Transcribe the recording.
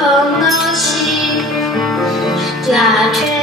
从那西，拉却。